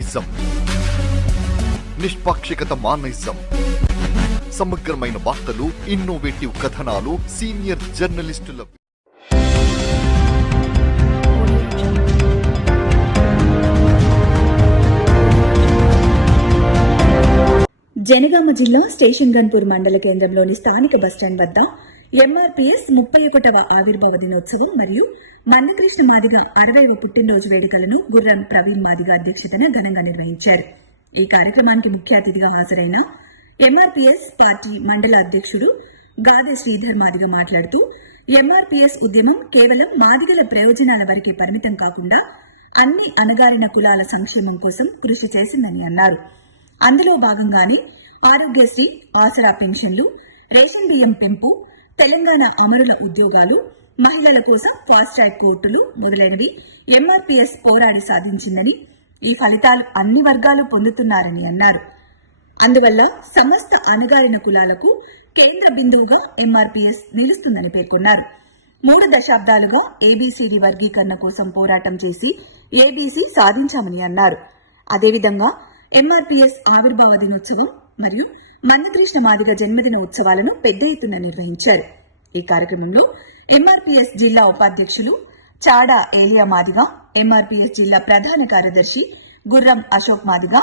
Ism నిష్పాక్షికత మానయిజం సమగ్రమైన వార్తలు innovative కథనాలు సీనియర్ జర్నలిస్టుల జనగామ జిల్లా స్టేషన్ గన్పూర్ మండల కేంద్రంలోని స్థానిక బస్టాండ్ వద్ద ఎంఆర్పీఎస్ 31వ ఆవిర్భావ దినోత్సవం మరియు మందకృష్ణ మాదిగ 60వ పుట్టినరోజు వేడుకలను గుర్రం ప్రవీణ్ మాదిగ అధ్యక్షతన ఘనంగా నిర్వహించారు. ఈ కార్యక్రమానికి ముఖ్య అతిథిగా హాజరైన ఎంఆర్పీఎస్ పార్టీ మండల అధ్యక్షుడు గాదె శ్రీధర్ మాదిగ మాట్లాడుతూ ఎంఆర్పీఎస్ ఉద్యమం కేవలం మాదిగల ప్రయోజనాల వరకు పరిమితం కాకుండా అన్ని అణగారిన కులాల సంక్షేమం కోసం కృషి చేసిందని అన్నారు. అందులో భాగంగానే ఆరోగ్యశ్రీ, ఆసరా పెన్షన్లు, రేషన్ బియ్యం పెంపు, తెలంగాణ అమరుల ఉద్యోగాలు, మహిళల కోసం ఫాస్ట్ ట్రాక్ కోర్టులు మొదలైనవి ఎంఆర్పీఎస్ పోరాడి సాధించిందని, ఈ ఫలితాలు అన్ని వర్గాలు పొందుతున్నారని అన్నారు. అందువల్ల సమస్త అణగారిన కులాలకు కేంద్ర బిందువుగా ఎంఆర్పీఎస్ నిలుస్తుందని పేర్కొన్నారు. 3 దశాబ్దాలుగా ఏబీసీడీ వర్గీకరణ కోసం పోరాటం చేసి ఏబీసీ సాధించామని అన్నారు. అదేవిధంగా ఎంఆర్పీఎస్ ఆవిర్భావ దినోత్సవం మరియు మందకృష్ణ మాదిగ జన్మదిన ఉత్సవాలను పెద్ద ఎత్తున నిర్వహించారు. ఈ కార్యక్రమంలో ఎంఆర్పీఎస్ జిల్లా ఉపాధ్యక్షులు చాడా ఏలియా మాదిగ, ఎంఆర్పీఎస్ జిల్లా ప్రధాన కార్యదర్శి గుర్రం అశోక్ మాదిగ,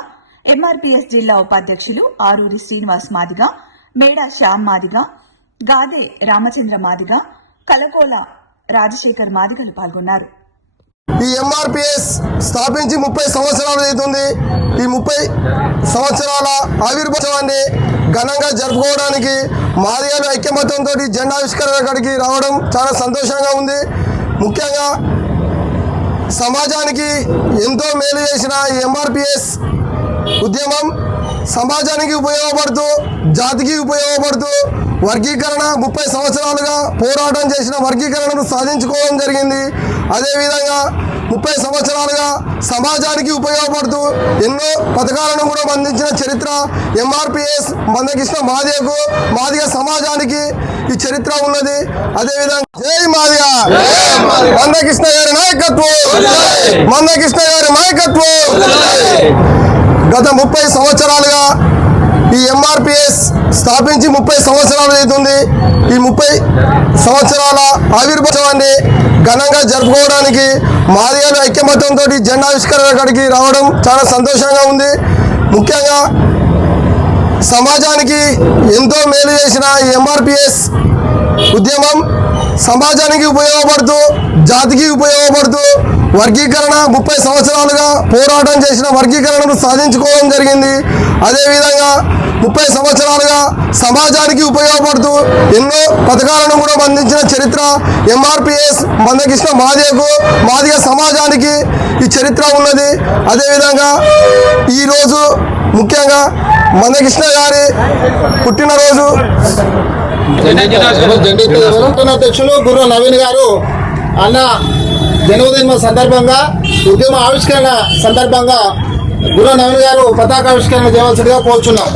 ఎంఆర్పీఎస్ జిల్లా ఉపాధ్యక్షులు ఆరూరి శ్రీనివాస్ మాదిగ, మేడా శ్యామ్ మాదిగ, గాదే రామచంద్ర మాదిగ, కలకోల రాజశేఖర్ మాదిగలు పాల్గొన్నారు. ఈ ఎంఆర్పీఎస్ స్థాపించి 30 సంవత్సరాలు అవుతుంది. ఈ 30 సంవత్సరాల ఆవిర్భావాన్ని ఘనంగా జరుపుకోవడానికి మాదిగలు ఐక్యమత్యంతో జెండావిష్కరణ కాడికి రావడం చాలా సంతోషంగా ఉంది. ముఖ్యంగా సమాజానికి ఎంతో మేలు చేసిన ఈ ఎంఆర్పీఎస్ ఉద్యమం సమాజానికి ఉపయోగపడుతూ, జాతికి ఉపయోగపడుతూ వర్గీకరణ 30 సంవత్సరాలుగా పోరాటం చేసిన వర్గీకరణను సాధించుకోవడం జరిగింది. అదేవిధంగా 30 సంవత్సరాలుగా సమాజానికి ఉపయోగపడుతూ ఎన్నో పథకాలను కూడా అందించిన చరిత్ర ఎంఆర్పీఎస్ మందకృష్ణ మాదిగకు, మాదిగ సమాజానికి ఈ చరిత్ర ఉన్నది. అదేవిధంగా జై మాదిగ, మందకృష్ణ గారి నాయకత్వం, మందకృష్ణ గారి నాయకత్వం. గత 30 సంవత్సరాలుగా ఈ ఎంఆర్పీఎస్ స్థాపించి 30 సంవత్సరాలు అవుతుంది. ఈ 30 సంవత్సరాల ఆవిర్భావాన్ని ఘనంగా జరుపుకోవడానికి మాదిగలు ఐక్యమత్యంతో జెండావిష్కరణ కాడికి రావడం చాలా సంతోషంగా ఉంది. ముఖ్యంగా సమాజానికి ఎంతో మేలు చేసిన ఈ ఎంఆర్పీఎస్ ఉద్యమం సమాజానికి ఉపయోగపడుతూ, జాతికి ఉపయోగపడుతూ వర్గీకరణ 30 సంవత్సరాలుగా పోరాటం చేసిన వర్గీకరణను సాధించుకోవడం జరిగింది. అదేవిధంగా 30 సంవత్సరాలుగా సమాజానికి ఉపయోగపడుతూ ఎన్నో పథకాలను కూడా అందించిన చరిత్ర ఎంఆర్పీఎస్ మందకృష్ణ మాదిగకు, మాదిగ సమాజానికి ఈ చరిత్ర ఉన్నది. అదేవిధంగా ఈరోజు ముఖ్యంగా మందకృష్ణ గారి పుట్టినరోజు అధ్యక్షులు గుర్రం నవీన్ గారు అన్న జన్మదిన సందర్భంగా, ఉద్యమ ఆవిష్కరణ సందర్భంగా గుర్రం నవీన్ గారు పతాకావిష్కరణ చేయవలసిందిగా కోరుచున్నాం.